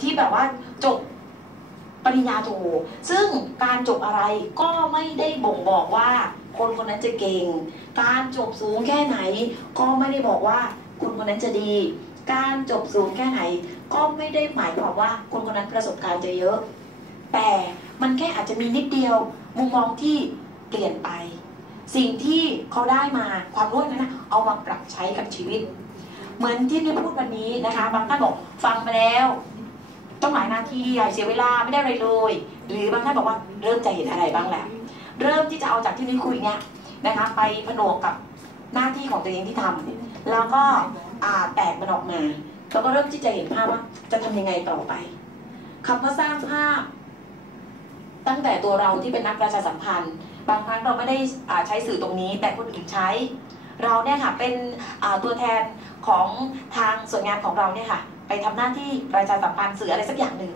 ที่แบบว่าจบปริญญาโท ซึ่งการจบอะไรก็ไม่ได้บ่งบอกว่าคนคนนั้นจะเก่ง การจบสูงแค่ไหน ก็ไม่ได้บอกว่าคนคนนั้นจะดี การจบสูงแค่ไหน ก็ไม่ได้หมายความว่าคนคนนั้นประสบการณ์จะเยอะ แต่มันแค่อาจจะมีนิดเดียวมุมมองที่เปลี่ยนไป สิ่งที่เขาได้มาความรู้นั้นนะเอามาปรับใช้กับชีวิต เหมือนที่นี่พูดวันนี้นะคะ บางท่านบอกฟังมาแล้ว ต้องหลายนาที่เสียเวลาไม่ได้อะไรเลย หรือบางท่านบอกว่าเริ่มจะเห็นอะไรบ้างแล้วเริ่มที่จะเอาจากที่นี่คุยเนี่ยนะคะไปผนวกกับหน้าที่ของตัวเองที่ทำแล้วก็แตกมันออกมาแล้วก็เริ่มที่จะเห็นภาพว่าจะทำยังไงต่อไปคำว่าสร้างภาพ ตั้งแต่ตัวเราที่เป็นนักประชาสัมพันธ์ บางครั้งเราไม่ได้ใช้สื่อตรงนี้ แต่คนอื่นใช้ เราเนี่ยค่ะเป็นตัวแทน ของทางส่วนงานของเราเนี่ยค่ะ ไปทำหน้าที่ประชาสัมพันธ์สื่ออะไรสักอย่างหนึ่ง